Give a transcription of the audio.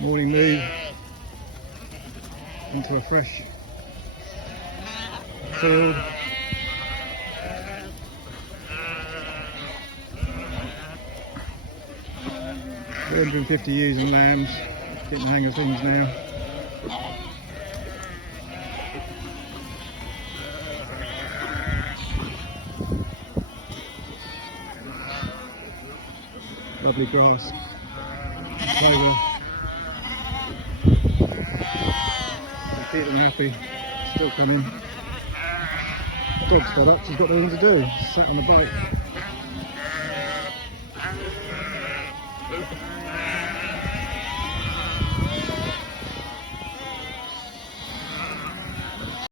Morning move into a fresh field. $150 ewes and lambs, getting the hang of things now. Lovely grass, clover. Keep them happy, still coming. Dog's fed up, she's got nothing to do, sat on the bike.